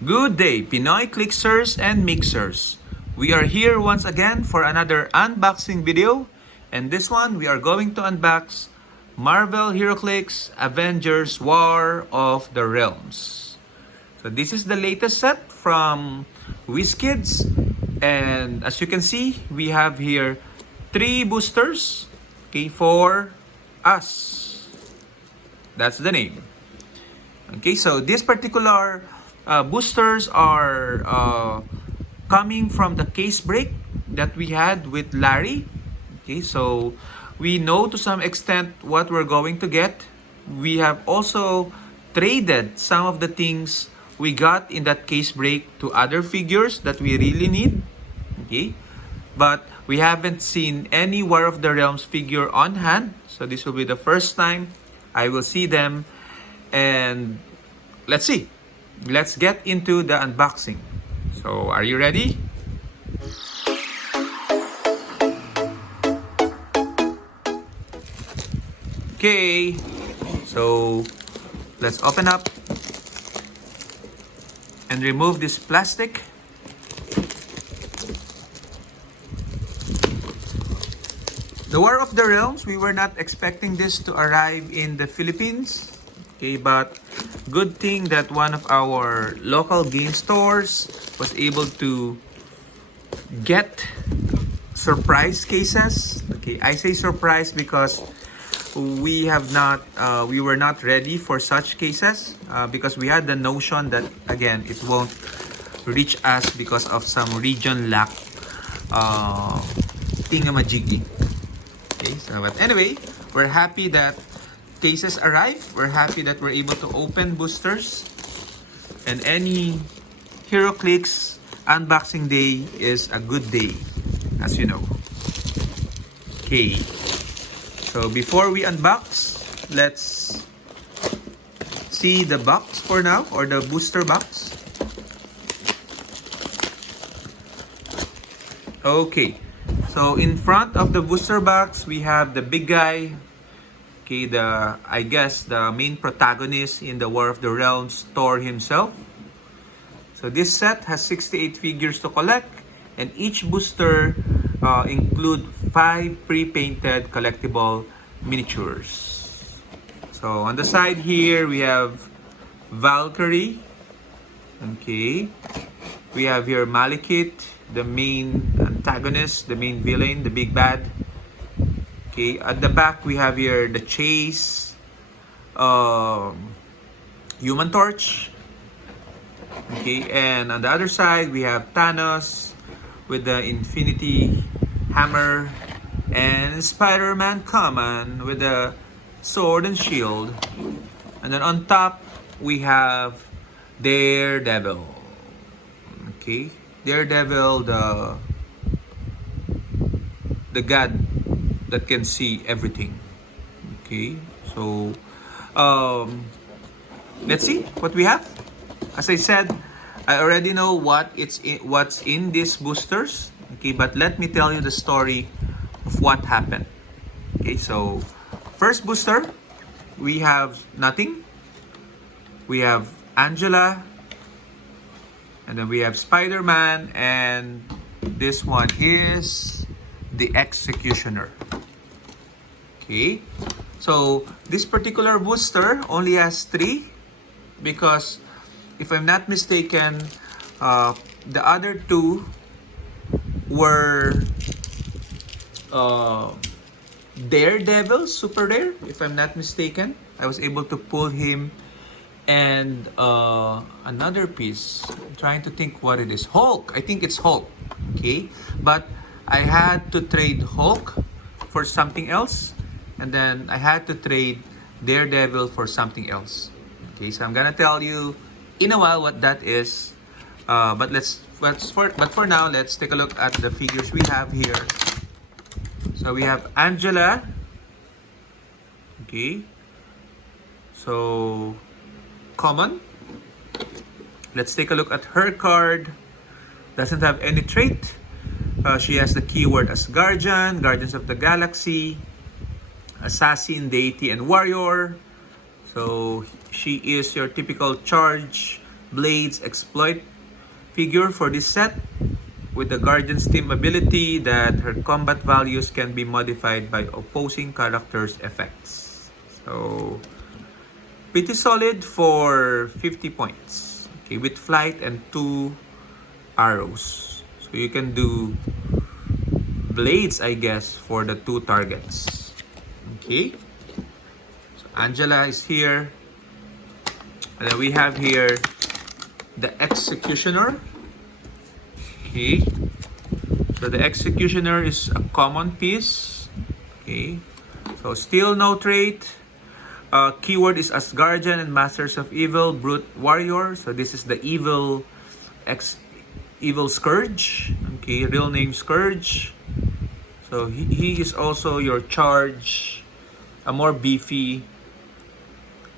Good day, Pinoyclixers and Mixers. We are here once again for another unboxing video, and this one we are going to unbox Marvel Heroclix Avengers War of the Realms. So this is the latest set from Wizkids, and as you can see, we have here 3 boosters, okay, for us. That's the name. Okay, so this particular boosters are coming from the case break that we had with Larry. Okay, so we know to some extent what we're going to get. We have also traded some of the things we got in that case break to other figures that we really need. Okay, but we haven't seen any War of the Realms figure on hand. So this will be the first time I will see them. And let's see. Let's get into the unboxing. So, are you ready? Okay. So, let's open up and remove this plastic. The War of the Realms, we were not expecting this to arrive in the Philippines. Okay, but good thing that one of our local game stores was able to get surprise cases. Okay, I say surprise because we were not ready for such cases because we had the notion that again it won't reach us because of some region lack thingamajiggy. Okay, so but anyway, we're happy that cases arrive. We're happy that we're able to open boosters. And any Heroclix unboxing day is a good day, as you know. Okay. So before we unbox, let's see the box for now, or the booster box. Okay. So in front of the booster box, we have the big guy. Okay, I guess the main protagonist in the War of the Realms, Thor himself. So this set has 68 figures to collect, and each booster include 5 pre-painted collectible miniatures. So on the side here, we have Valkyrie. Okay, we have here Malekith, the main antagonist, the main villain, the big bad. Okay, at the back we have here the Chase, Human Torch. Okay, and on the other side we have Thanos with the Infinity Hammer, and Spider-Man Common with the Sword and Shield. And then on top we have Daredevil. Okay, Daredevil, the god that can see everything. Okay, so let's see what we have. As I said, I already know what's in these boosters. Okay, but let me tell you the story of what happened. Okay, so first booster, we have nothing. We have Angela, and then we have Spider-Man, and this one is the Executioner. Okay, so this particular booster only has 3 because if I'm not mistaken, the other 2 were Daredevil, Super Dare, if I'm not mistaken. I was able to pull him, and another piece. I'm trying to think what it is. Hulk, I think it's Hulk. Okay, but I had to trade Hulk for something else. And then I had to trade Daredevil for something else. Okay, so I'm gonna tell you in a while what that is. But for now, let's take a look at the figures we have here. So we have Angela. Okay. So common. Let's take a look at her card. Doesn't have any trait. She has the keyword as Guardian, Guardians of the Galaxy, Assassin, Deity, and Warrior. So she is your typical charge Blades exploit figure for this set with the Guardian's team ability that her combat values can be modified by opposing characters' effects. So, pretty solid for 50 points. Okay, with flight and 2 arrows. So you can do blades, I guess, for the 2 targets. Okay. So Angela is here. And then we have here the Executioner. Okay. So the Executioner is a common piece. Okay. So still no trait. Keyword is Asgardian and Masters of Evil, Brute Warrior. So this is the evil Scourge. Okay, real name Scourge. So he is also your charge, a more beefy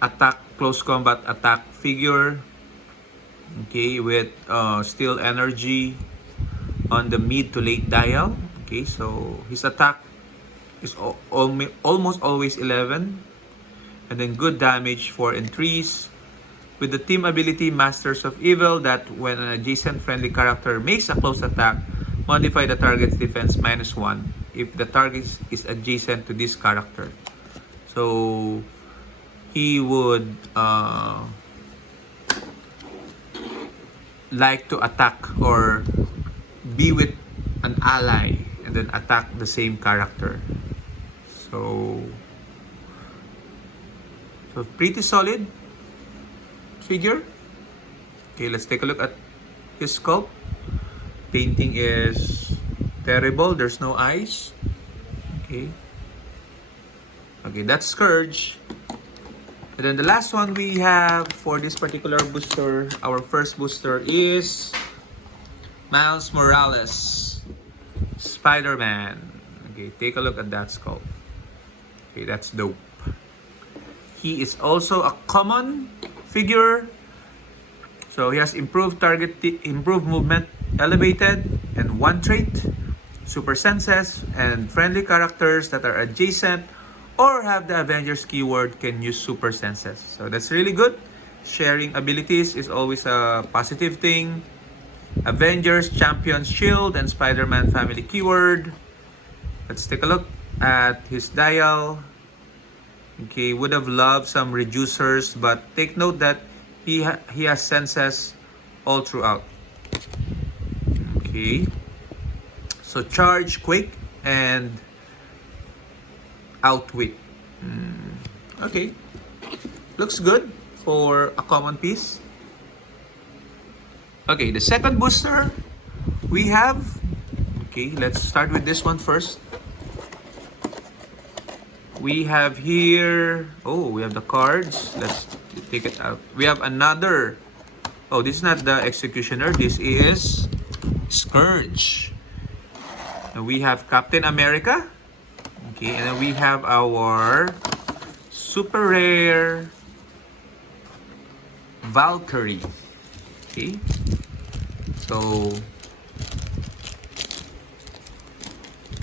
attack, close combat attack figure. Okay, with still energy on the mid to late dial. Okay, so his attack is almost always 11. And then good damage for entries. With the team ability Masters of Evil that when an adjacent friendly character makes a close attack, modify the target's defense -1 if the target is adjacent to this character. So he would like to attack or be with an ally and then attack the same character. So pretty solid figure. Okay, let's take a look at his sculpt. Painting is terrible. There's no eyes. Okay. Okay, that's Scourge. And then the last one we have for this particular booster, our first booster is Miles Morales, Spider-Man. Okay, take a look at that sculpt. Okay, that's dope. He is also a common figure. So he has improved improved movement, elevated, and 1 trait, super senses, and friendly characters that are adjacent or have the Avengers keyword can use super senses. So that's really good. Sharing abilities is always a positive thing. Avengers, Champions, Shield, and Spider-Man family keyword. Let's take a look at his dial. Okay, would have loved some reducers, but take note that he has senses all throughout. Okay, so charge, quick, and outwit. Okay, looks good for a common piece. Okay, the second booster we have. Okay, let's start with this one first. We have here, we have the cards. Let's take it out. We have another, this is not the Executioner. This is Scourge. And we have Captain America. Okay, and then we have our super rare Valkyrie. Okay, so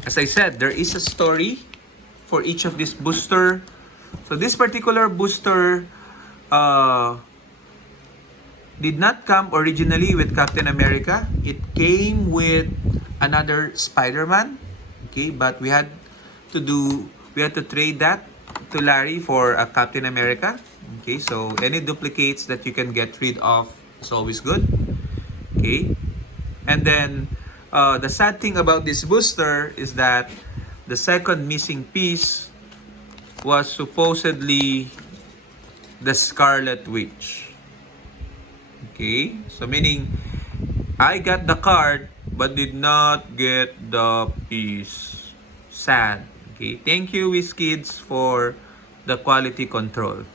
as I said, there is a story for each of this booster. So this particular booster did not come originally with Captain America. It came with another Spider-Man. Okay, but we had to trade that to Larry for a Captain America. Okay, so any duplicates that you can get rid of is always good. Okay, and then the sad thing about this booster is that the second missing piece was supposedly the Scarlet Witch. Okay, so meaning I got the card but did not get the piece. Sad. Okay, thank you Wizkids for the quality control.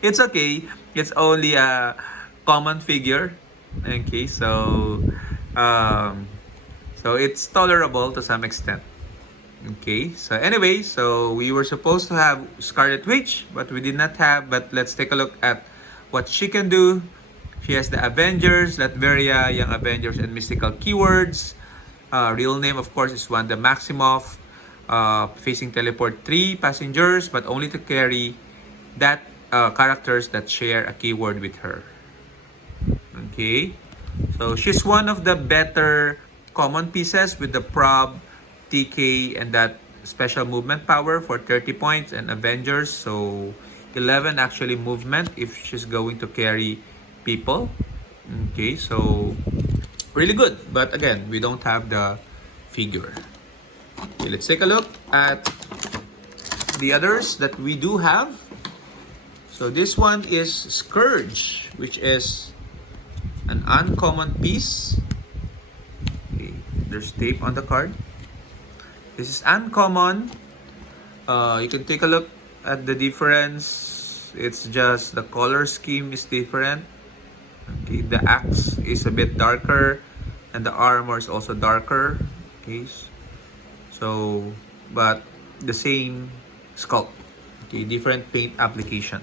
It's okay. It's only a common figure. Okay, so it's tolerable to some extent. Okay, so anyway, so we were supposed to have Scarlet Witch, but we did not have. But let's take a look at what she can do. She has the Avengers, Latveria, Young Avengers, and Mystical keywords. Real name, of course, is Wanda Maximoff. Facing teleport 3 passengers, but only to carry that characters that share a keyword with her. Okay, so she's one of the better common pieces with the prob, TK, and that special movement power for 30 points, and Avengers, so 11 actually movement if she's going to carry people. Okay, so really good, but again, we don't have the figure. Okay, let's take a look at the others that we do have. So this one is Scourge, which is an uncommon piece. Okay, there's tape on the card. This is uncommon. You can take a look at the difference. It's just the color scheme is different. Okay, the axe is a bit darker, and the armor is also darker. Okay, so but the same sculpt. Okay, different paint application.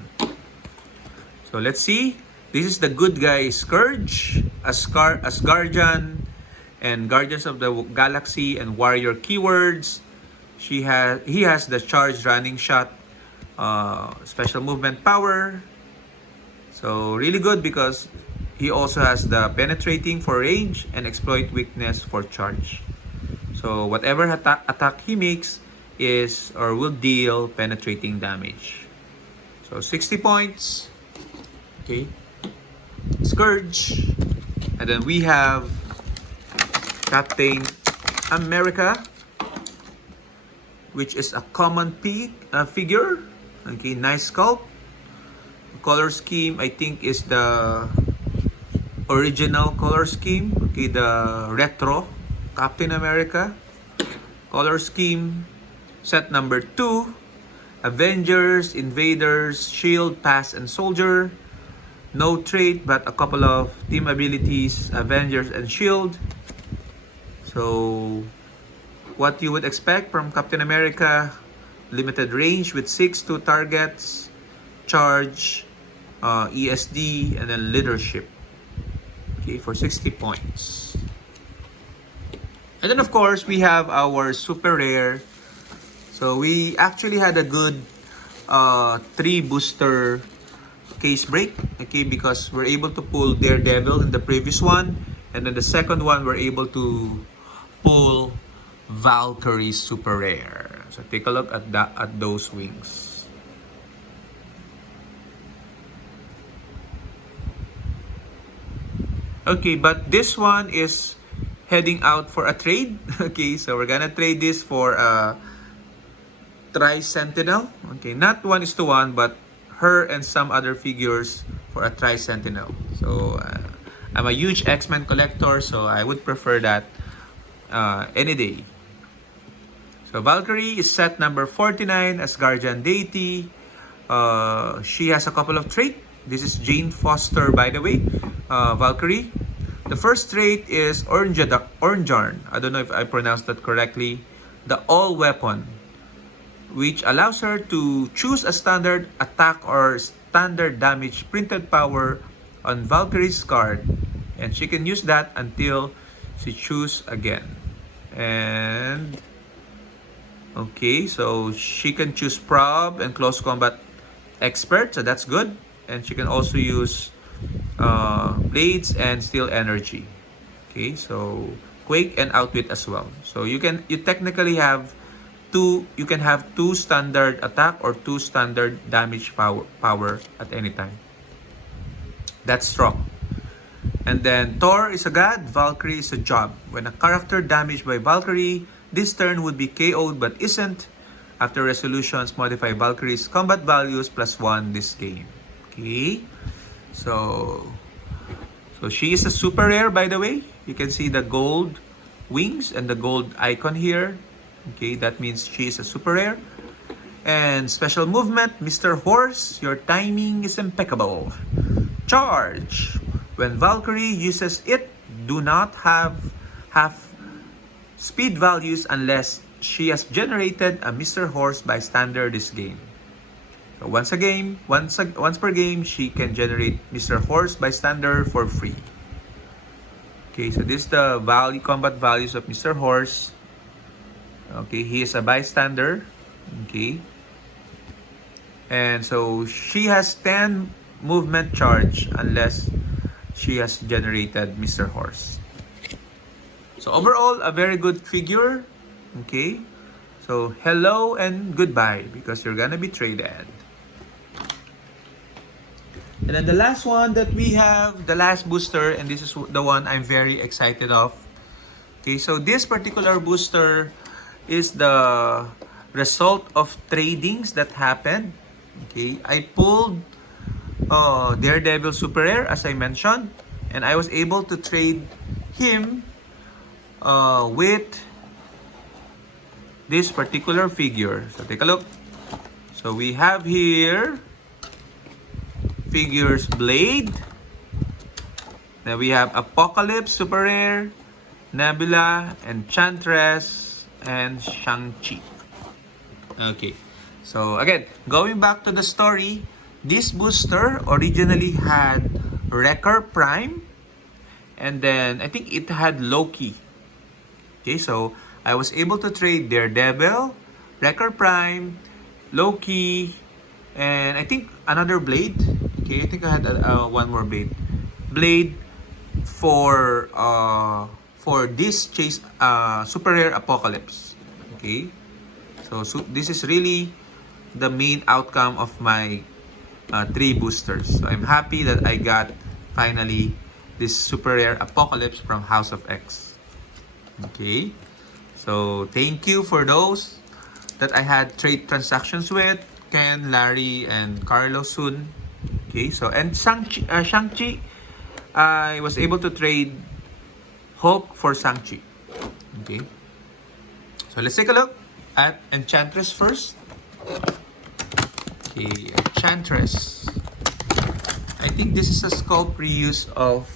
So let's see. This is the good guy Scourge, Asgardian, and Guardians of the Galaxy and Warrior keywords. He has the charge running shot, special movement power. So really good because he also has the penetrating for range and exploit weakness for charge. So whatever attack he makes is or will deal penetrating damage. So 60 points. Okay. Scourge. And then we have Captain America, which is a common figure. Okay, nice sculpt. Color scheme, I think, is the original color scheme. Okay, the retro Captain America. Color scheme, set number 2. Avengers, Invaders, Shield, Pass, and Soldier. No trait, but a couple of team abilities, Avengers and Shield. So, what you would expect from Captain America, limited range with 2 targets, charge, ESD, and then leadership. Okay, for 60 points. And then of course, we have our super rare. So we actually had a good 3 booster case break. Okay, because we're able to pull Daredevil in the previous one. And then the second one, we're able to pull Valkyrie super rare. So take a look at those wings. Okay, but this one is heading out for a trade. Okay, so we're gonna trade this for a Tri-Sentinel. Okay, not 1:1, but her and some other figures for a Tri-Sentinel. So I'm a huge X-Men collector, so I would prefer that any day. So Valkyrie is set number 49 as Guardian Deity. She has a couple of traits. This is Jane Foster, by the way, Valkyrie. The first trait is Oranjarn. I don't know if I pronounced that correctly. The all weapon, which allows her to choose a standard attack or standard damage printed power on Valkyrie's card, and she can use that until she chooses again. And okay, so she can choose prob and close combat expert, so that's good. And she can also use blades and steel energy. Okay, so quake and outwit as well. So you technically have two standard attack or 2 standard damage power at any time. That's strong. And then Thor is a god, Valkyrie is a job. When a character damaged by Valkyrie, this turn would be KO'd but isn't. After resolutions, modify Valkyrie's combat values +1 this game. Okay, so she is a super rare, by the way. You can see the gold wings and the gold icon here. Okay, that means she is a super rare. And special movement, Mr. Horse, your timing is impeccable. Charge. When Valkyrie uses it, do not have speed values unless she has generated a Mr. Horse bystander this game. So once per game, she can generate Mr. Horse bystander for free. Okay, so this is the combat values of Mr. Horse. Okay, he is a bystander. Okay. And so she has 10 movement charge unless she has generated Mr. Horse. So overall, a very good figure. Okay. So hello and goodbye because you're gonna be traded. And then the last one that we have, the last booster, and this is the one I'm very excited of. Okay, so this particular booster is the result of tradings that happened. Okay, I pulled Daredevil Super Rare as I mentioned, and I was able to trade him with this particular figure. So take a look. So we have here figures Blade. Then we have Apocalypse Super Rare, Nebula, Enchantress, and Shang-Chi. Okay. So again, going back to the story, this booster originally had Wrecker Prime, and then I think it had Loki. Okay, so I was able to trade Daredevil, Wrecker Prime, Loki, and I think another Blade. Okay, I think I had one more Blade for this chase super rare Apocalypse. Okay, so this is really the main outcome of my 3 boosters. So I'm happy that I got finally this super rare Apocalypse from House of X. Okay, so thank you for those that I had trade transactions with Ken, Larry, and Carlos soon. Okay, so and Shang-Chi, I was able to trade Hulk for Shang-Chi. Okay, so let's take a look at Enchantress first. Okay, Enchantress. I think this is a sculpt reuse of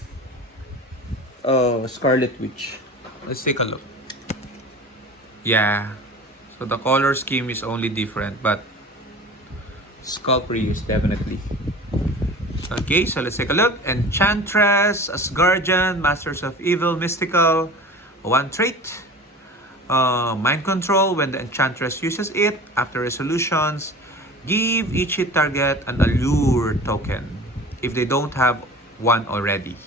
Scarlet Witch. Let's take a look. Yeah, so the color scheme is only different, but sculpt reuse definitely. Okay, so let's take a look. Enchantress, Asgardian, Masters of Evil, Mystical. 1 trait. Mind Control. When the Enchantress uses it, after resolutions, give each hit target an Allure token if they don't have one already.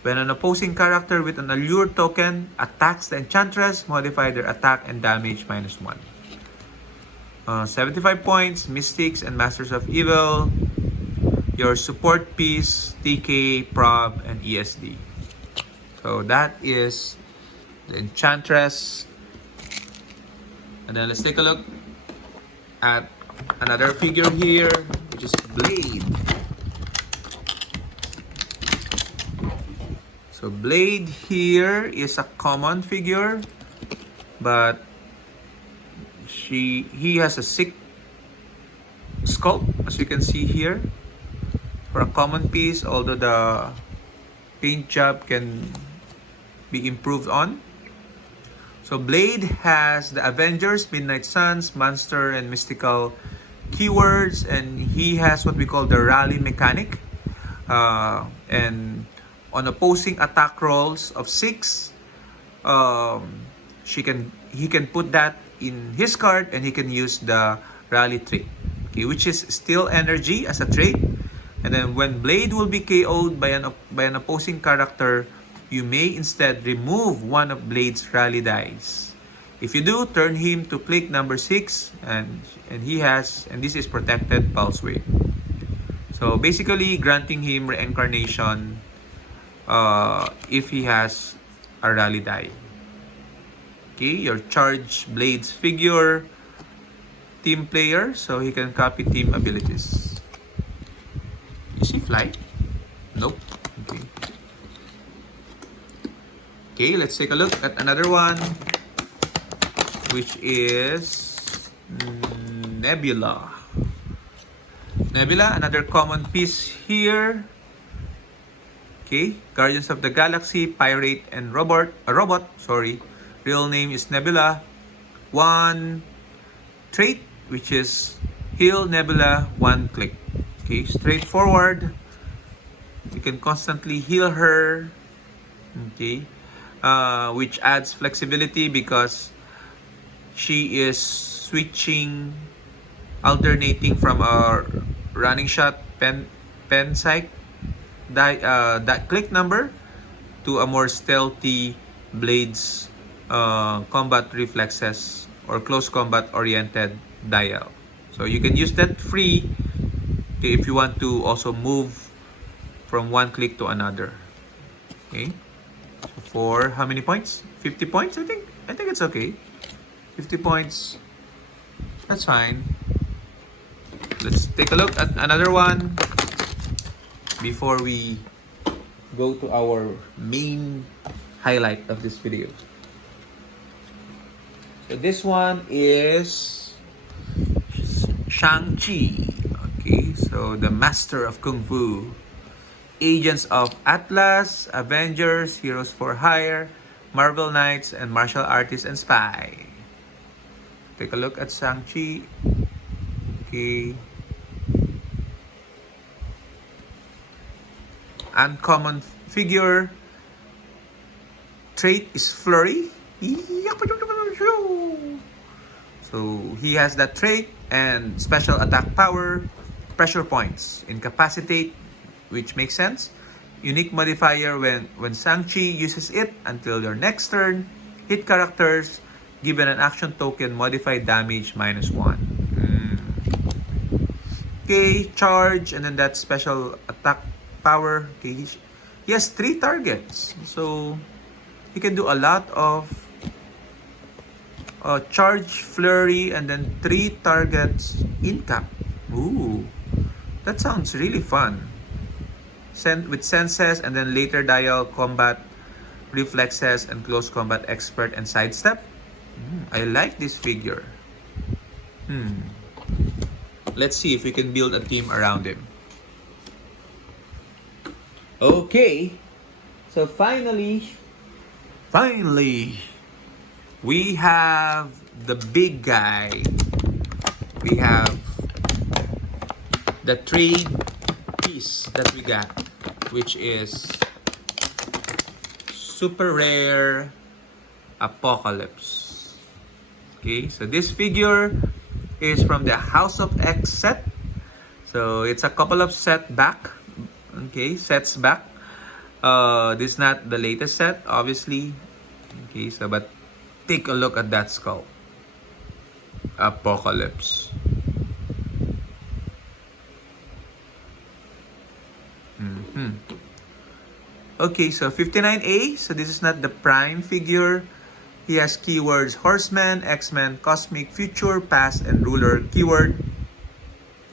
When an opposing character with an Allure token attacks the Enchantress, modify their attack and damage -1. 75 points, Mystics and Masters of Evil. Your support piece, TK, Prob, and ESD. So that is the Enchantress. And then let's take a look at another figure here, which is Blade. So Blade here is a common figure, but he has a sick sculpt, as you can see here. For a common piece, although the paint job can be improved on. So Blade has the Avengers, Midnight Suns, Monster, and Mystical keywords, and he has what we call the Rally mechanic. And on opposing attack rolls of 6, he can put that in his card, and he can use the Rally trait, okay, which is still energy as a trait. And then when Blade will be KO'd by an opposing character, you may instead remove one of Blade's rally dice. If you do, turn him to click number 6, and this is protected pulse wave. So basically granting him reincarnation if he has a rally die. Okay, your charge Blade's figure, team player, so he can copy team abilities. Is he fly? Nope. Okay. Okay, let's take a look at another one, which is Nebula. Nebula, another common piece here. Okay, Guardians of the Galaxy, Pirate, and Robot. Sorry. Real name is Nebula. 1 trait, which is Heal Nebula 1 click. Okay, straightforward. You can constantly heal her. Okay, which adds flexibility because she is alternating from a running shot pen psych that click number to a more stealthy blades combat reflexes or close combat oriented dial. So you can use that free if you want to also move from one click to another. Okay. So for how many points? 50 points, I think. I think it's okay. 50 points. That's fine. Let's take a look at another one before we go to our main highlight of this video. So this one is Shang-Chi. Okay, so the master of Kung Fu. Agents of Atlas, Avengers, Heroes for Hire, Marvel Knights, and Martial Artist and Spy. Take a look at Shang-Chi. Okay. Uncommon figure. Trait is Flurry. So he has that trait and special attack power, pressure points, incapacitate, which makes sense. Unique modifier when Shang-Chi uses it until your next turn. Hit characters given an action token modify damage -1. Okay, charge, and then that special attack power. Okay, he has 3 targets, so he can do a lot of charge, flurry, and then 3 targets in cap. Ooh, that sounds really fun. With senses and then later dial combat reflexes and close combat expert and sidestep. I like this figure. Let's see if we can build a team around him. Okay, so finally, we have the big guy. We have the trade piece that we got, which is super rare Apocalypse. Okay, so this figure is from the House of X set. So it's a couple of sets back. This is not the latest set, obviously. Okay, so but take a look at that skull. Apocalypse. Okay, so 59A. So this is not the prime figure. He has keywords Horseman, X-Men, Cosmic, Future, Past, and Ruler keyword.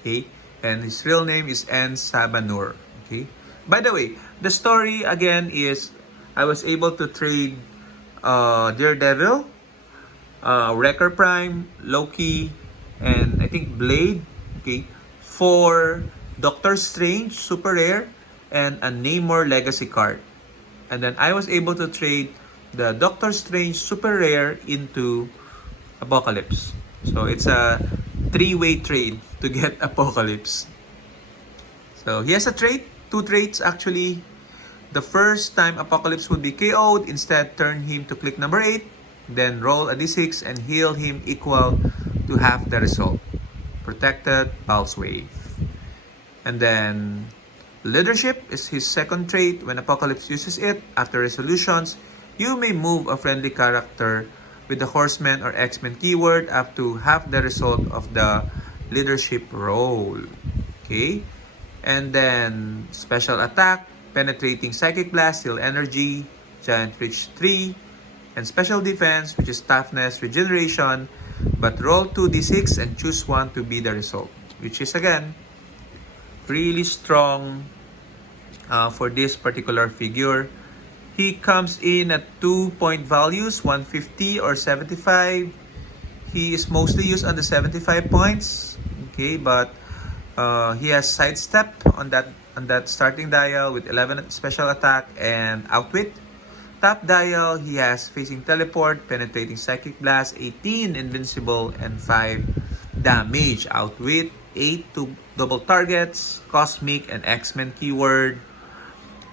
Okay, and his real name is N. Sabanur. Okay. By the way, the story again is I was able to trade Daredevil, Wrecker Prime, Loki, and I think Blade. Okay, for Doctor Strange, super rare, and a Namor Legacy card. And then I was able to trade the Doctor Strange super rare into Apocalypse. So it's a 3-way trade to get Apocalypse. So he has a trait, 2 traits actually. The first time Apocalypse would be KO'd, instead turn him to click number 8, then roll a d6 and heal him equal to half the result. Protected, Pulse Wave. And then Leadership is his second trait. When Apocalypse uses it, after resolutions, you may move a friendly character with the Horseman or X-Men keyword up to half the result of the leadership roll. Okay? And then special attack, penetrating psychic blast, heal energy, giant reach 3, and special defense, which is toughness, regeneration, but roll 2d6 and choose one to be the result, which is again really strong for this particular figure. He comes in at 2-point values, 150 or 75. He is mostly used on the 75 points. Okay, but he has sidestep on that starting dial with 11 special attack and outwit. Top dial, he has facing teleport, penetrating psychic blast, 18 invincible, and 5 damage. Outwit, 8 to double targets, cosmic and X-Men keyword.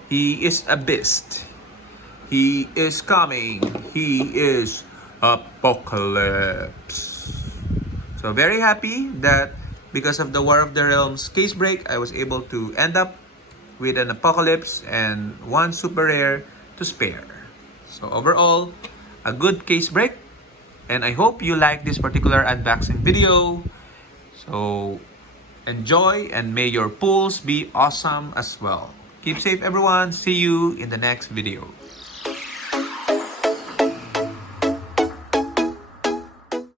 He is a beast. He is coming. He is Apocalypse. So very happy that because of the War of the Realms case break, I was able to end up with an Apocalypse and one super rare to spare. So overall, a good case break. And I hope you like this particular unboxing video. So enjoy and may your pulls be awesome as well. Keep safe everyone. See you in the next video.